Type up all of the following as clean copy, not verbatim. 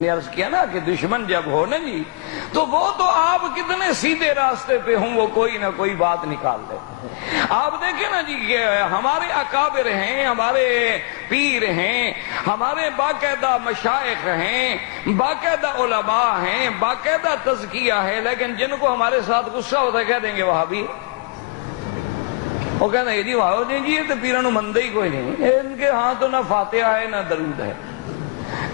عرض کیا نا کہ دشمن جب ہو نا جی تو وہ تو آپ کتنے سیدھے راستے پہ ہوں وہ کوئی نہ کوئی بات نکال دے. آپ دیکھیں نا جی کہ ہمارے اکابر ہیں، ہمارے پیر ہیں، ہمارے باقاعدہ مشائخ ہیں، باقاعدہ علماء ہیں، باقاعدہ تزکیہ ہے، لیکن جن کو ہمارے ساتھ غصہ ہوتا ہے کہہ دیں گے وہابی. وہ کہنا ہے جی وہاں جی یہ تو پیروں نو مندے ہی کوئی نہیں، ان کے ہاں تو نہ فاتحہ ہے نہ درود ہے،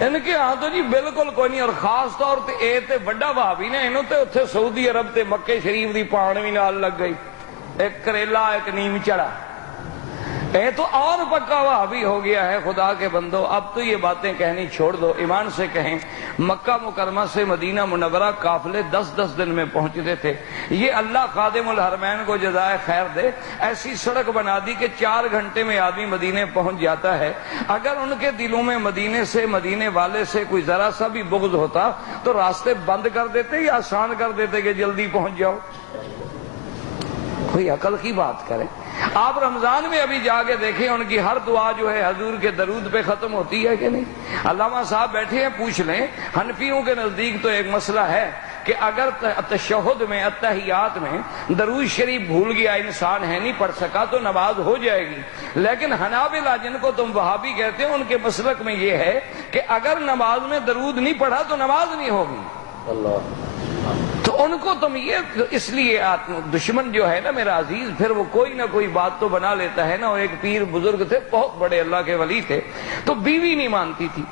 ان کے ہاں تو جی بالکل کوئی نہیں. اور خاص طور تے اے تے بڑا وہابی نے انہوں تے اتھے سعودی عرب تے مکے شریف دی پان بھی نال لگ گئی، ایک کریلا ایک نیم چڑا. اے تو اور پکا وہابی ہو گیا ہے. خدا کے بندو اب تو یہ باتیں کہنی چھوڑ دو، ایمان سے کہیں. مکہ مکرمہ سے مدینہ منورہ قافلے 10 دن میں پہنچتے تھے. یہ اللہ خادم الحرمین کو جزائے خیر دے، ایسی سڑک بنا دی کہ 4 گھنٹے میں آدمی مدینے پہنچ جاتا ہے. اگر ان کے دلوں میں مدینے سے، مدینے والے سے کوئی ذرا سا بھی بغض ہوتا تو راستے بند کر دیتے یا آسان کر دیتے کہ جلدی پہنچ جاؤ. کوئی عقل کی بات کریں. آپ رمضان میں ابھی جا کے دیکھیں ان کی ہر دعا جو ہے حضور کے درود پہ ختم ہوتی ہے کہ نہیں. علامہ صاحب بیٹھے ہیں، پوچھ لیں. حنفیوں کے نزدیک تو ایک مسئلہ ہے کہ اگر تشہد میں، اتحیات میں درود شریف بھول گیا انسان ہے نہیں پڑھ سکا تو نماز ہو جائے گی. لیکن حنابلہ جن کو تم وہابی کہتے ہیں ان کے مسلک میں یہ ہے کہ اگر نماز میں درود نہیں پڑھا تو نماز نہیں ہوگی. اللہ. تو ان کو تم یہ اس لیے دشمن جو ہے نا میرا عزیز پھر وہ کوئی نہ کوئی بات تو بنا لیتا ہے نا. وہ ایک پیر بزرگ تھے، بہت بڑے اللہ کے ولی تھے، تو بیوی نہیں مانتی تھی.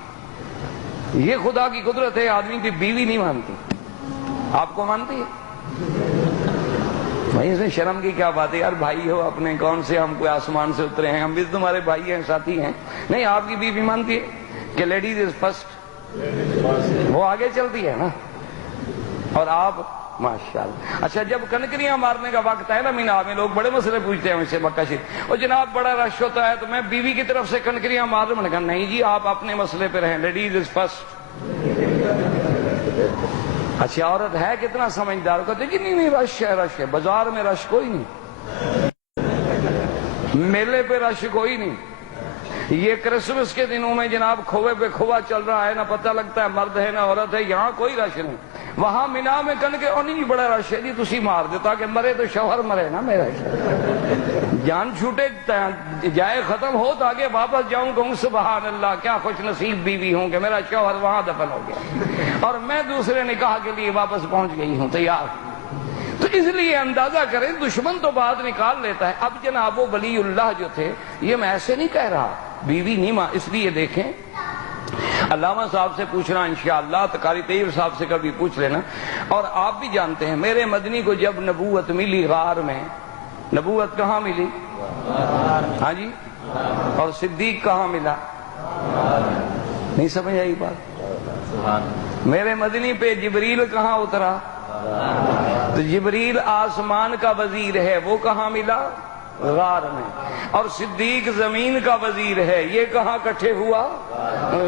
یہ خدا کی قدرت ہے، آدمی کی بیوی نہیں مانتی. آپ کو مانتی ہے؟ بھائی اس میں شرم کی کیا بات ہے یار، بھائی ہو اپنے، کون سے ہم کوئی آسمان سے اترے ہیں، ہم بھی تمہارے بھائی ہیں، ساتھی ہیں. نہیں، آپ کی بیوی مانتی ہے کہ لیڈیز از فرسٹ، وہ آگے چلتی ہے نا. اور آپ ماشاءاللہ. اچھا جب کنکریاں مارنے کا وقت ہے نا مینا میں لوگ بڑے مسئلے پوچھتے ہیں مجھ سے مکہ شریف، اور جناب بڑا رش ہوتا ہے تو میں بیوی کی طرف سے کنکریاں مار رہا ہوں. کہا نہیں جی آپ اپنے مسئلے پہ رہیں، لیڈیز از فرسٹ. اچھا عورت ہے کتنا سمجھدار، کہتے کہ نہیں رش ہے، رش ہے. بازار میں رش کوئی نہیں، میلے پہ رش کوئی نہیں. یہ کرسمس کے دنوں میں جناب کھوے پہ کھوا چل رہا ہے، نہ پتہ لگتا ہے مرد ہے نہ عورت ہے. یہاں کوئی رش نہیں. وہاں مینا میں کن کے نہیں بڑا رش ہے جی تسی مار دے تاکہ مرے تو شوہر مرے نا میرا، جان چھوٹے جائے ختم ہو تاکہ واپس جاؤں کہوں سبحان اللہ کیا خوش نصیب بیوی ہوں کہ میرا شوہر وہاں دفن ہو گیا اور میں دوسرے نکاح کے لیے واپس پہنچ گئی ہوں تیار. تو اس لیے اندازہ کریں دشمن تو بات نکال لیتا ہے. اب جناب وہ ولی اللہ جو تھے، یہ میں ایسے نہیں کہہ رہا بیوی نہیں ماں، اس لیے دیکھیں علامہ صاحب سے پوچھنا انشاءاللہ، قاری طیب صاحب سے کبھی پوچھ لینا. اور آپ بھی جانتے ہیں میرے مدنی کو جب نبوت ملی غار میں، نبوت کہاں ملی؟ ہاں جی. اور صدیق کہاں ملا؟ نہیں سمجھ آئی بات؟ میرے مدنی پہ جبریل کہاں اترا؟ تو جبریل آسمان کا وزیر ہے، وہ کہاں ملا؟ غار میں. اور صدیق زمین کا وزیر ہے، یہ کہاں کٹھے ہوا؟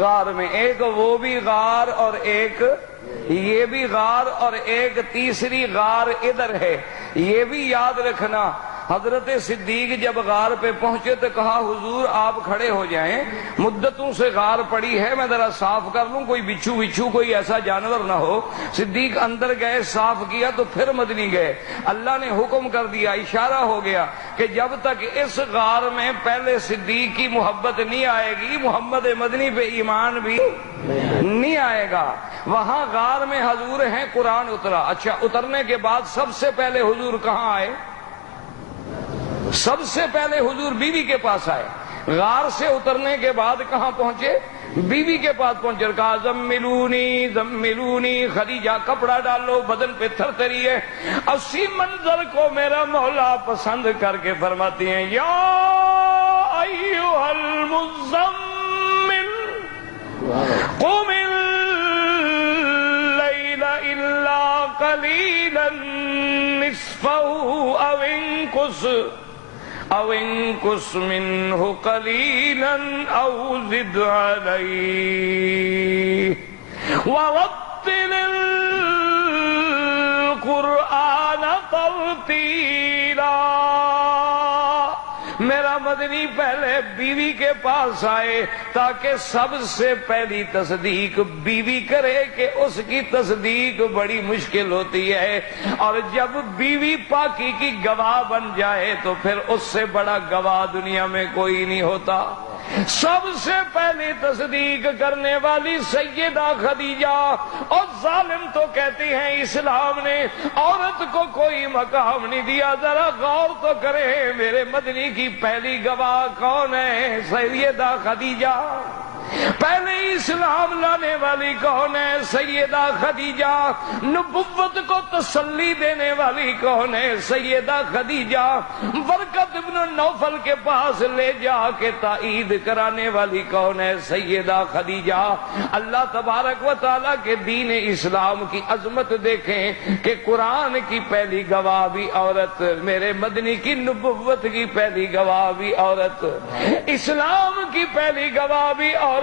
غار میں. ایک وہ بھی غار اور ایک یہ بھی غار اور ایک تیسری غار ادھر ہے. یہ بھی یاد رکھنا. حضرت صدیق جب غار پہ پہنچے تو کہا حضور آپ کھڑے ہو جائیں، مدتوں سے غار پڑی ہے، میں ذرا صاف کر لوں، کوئی بچھو کوئی ایسا جانور نہ ہو. صدیق اندر گئے، صاف کیا تو پھر مدنی گئے. اللہ نے حکم کر دیا، اشارہ ہو گیا کہ جب تک اس غار میں پہلے صدیق کی محبت نہیں آئے گی محمد مدنی پہ ایمان بھی نہیں آئے گا. وہاں غار میں حضور ہیں، قرآن اترا. اچھا اترنے کے بعد سب سے پہلے حضور کہاں آئے؟ سب سے پہلے حضور بیوی کے پاس آئے. غار سے اترنے کے بعد کہاں پہنچے؟ بیوی کے پاس پہنچے. کہا زملونی زملونی، خدیجہ کپڑا ڈالو، بدن پہ تھر تھری ہے. اسی منظر کو میرا مولا پسند کر کے فرماتی ہیں یا ایھا المزمل قم اللیل الا قلیلا نصفہ او انقص منہ قلیلا او زد علیہ ورتل القرآن ترتیلا. میرا مدنی پہلے بیوی کے پاس آئے تاکہ سب سے پہلی تصدیق بیوی کرے کہ اس کی تصدیق بڑی مشکل ہوتی ہے، اور جب بیوی پاکی کی گواہ بن جائے تو پھر اس سے بڑا گواہ دنیا میں کوئی نہیں ہوتا۔ سب سے پہلی تصدیق کرنے والی سیدہ خدیجہ، اور ظالم تو کہتی ہیں اسلام نے عورت کو کوئی مقام نہیں دیا۔ ذرا غور تو کرے، میرے مدنی کی پہلی گواہ کون ہے؟ سیدہ خدیجہ۔ پہلے اسلام لانے والی کون ہے؟ سیدہ خدیجہ۔ نبوت کو تسلی دینے والی کون ہے؟ سیدہ خدیجہ۔ برکت ابن نوفل کے پاس لے جا کے تائید کرانے والی کون ہے؟ سیدہ خدیجہ۔ اللہ تبارک و تعالیٰ کے دین اسلام کی عظمت دیکھیں کہ قرآن کی پہلی گواہ بھی عورت، میرے مدنی کی نبوت کی پہلی گواہ بھی عورت، اسلام کی پہلی گواہ بھی عورت،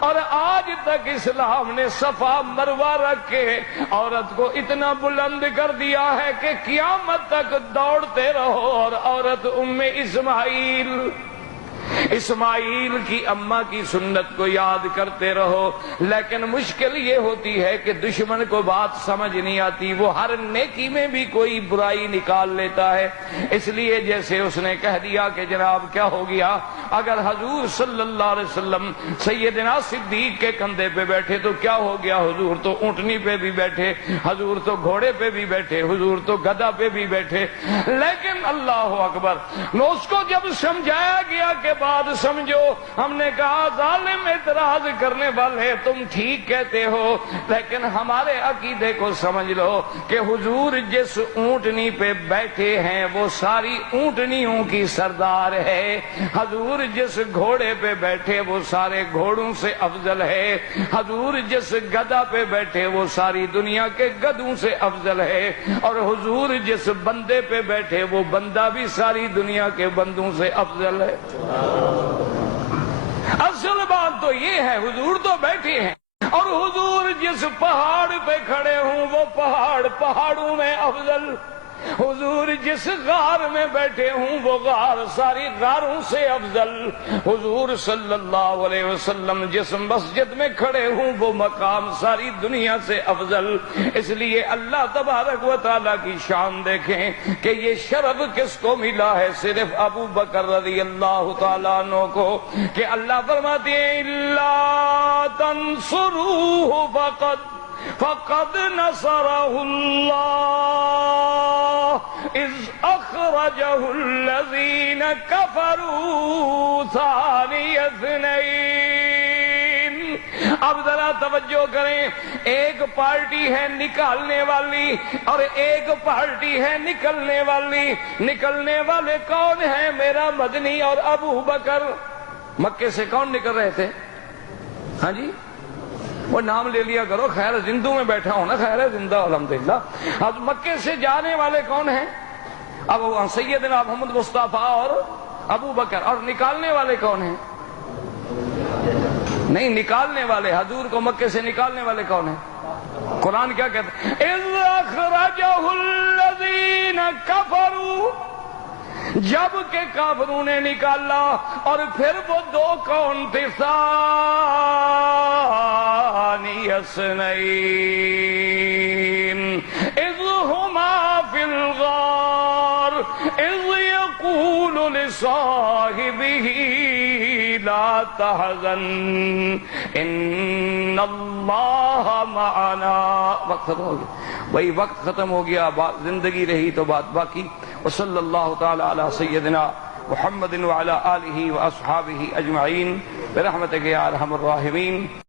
اور آج تک اسلام نے صفا مروہ رکھ کے عورت کو اتنا بلند کر دیا ہے کہ قیامت تک دوڑتے رہو اور عورت اسماعیل کی اماں کی سنت کو یاد کرتے رہو۔ لیکن مشکل یہ ہوتی ہے کہ دشمن کو بات سمجھ نہیں آتی، وہ ہر نیکی میں بھی کوئی برائی نکال لیتا ہے۔ اس لیے جیسے اس نے کہہ دیا کہ جناب کیا ہو گیا، اگر حضور صلی اللہ علیہ وسلم سیدنا صدیق کے کندھے پہ بیٹھے تو کیا ہو گیا؟ حضور تو اونٹنی پہ بھی بیٹھے، حضور تو گھوڑے پہ بھی بیٹھے، حضور تو گدھا پہ بھی بیٹھے۔ لیکن اللہ اکبر، اس کو جب سمجھایا گیا کہ بات سمجھو، ہم نے کہا ظالم اعتراض کرنے والے تم ٹھیک کہتے ہو، لیکن ہمارے عقیدے کو سمجھ لو کہ حضور جس اونٹنی پہ بیٹھے ہیں وہ ساری اونٹنیوں کی سردار ہے، حضور جس گھوڑے پہ بیٹھے وہ سارے گھوڑوں سے افضل ہے، حضور جس گدھا پہ بیٹھے وہ ساری دنیا کے گدھوں سے افضل ہے، اور حضور جس بندے پہ بیٹھے وہ بندہ بھی ساری دنیا کے بندوں سے افضل ہے۔ اصل بات تو یہ ہے، حضور تو بیٹھے ہیں، اور حضور جس پہاڑ پہ کھڑے ہوں وہ پہاڑ پہاڑوں میں افضل، حضور جس غار میں بیٹھے ہوں وہ غار ساری غاروں سے افضل، حضور صلی اللہ علیہ وسلم جس مسجد میں کھڑے ہوں وہ مقام ساری دنیا سے افضل۔ اس لیے اللہ تبارک و تعالیٰ کی شان دیکھیں کہ یہ شرف کس کو ملا ہے؟ صرف ابو بکر رضی اللہ تعالیٰ عنہ کو، کہ اللہ فرماتے ہیں الا تنصروہ فقد نصرہ اللہ اذ اخرجہ الذین کفروا ثانی اثنین۔ اب ذرا توجہ کریں، ایک پارٹی ہے نکالنے والی اور ایک پارٹی ہے نکلنے والی۔ نکلنے والے کون ہیں؟ میرا مدنی اور ابو بکر۔ مکے سے کون نکل رہے تھے؟ ہاں جی، وہ نام لے لیا کرو، خیر زندوں میں بیٹھا ہوں نا، خیر ہے زندہ الحمدللہ۔ اب مکے سے جانے والے کون ہیں؟ اب سیدنا محمد مصطفیٰ اور ابو بکر، اور نکالنے والے کون ہیں؟ نہیں، نکالنے والے حضور کو مکے سے نکالنے والے کون ہیں؟ قرآن کیا کہتا ہے؟ اذ اخرجہ الذین کفروا، جب کہ کافروں نے نکالا، اور پھر وہ دو کون تھے؟ ثانی اثنین اذ ہما فی الغار اذ یقول لصاحبہ لا تحزن ان اللہ معنا۔ وقت ختم ہو گیا بھائی، وقت ختم ہو گیا، زندگی رہی تو بات باقی۔ وصلی اللہ تعالی علی سیدنا محمد وعلی آلہ واصحابہ اجمعین برحمتک یا ارحم الراحمین۔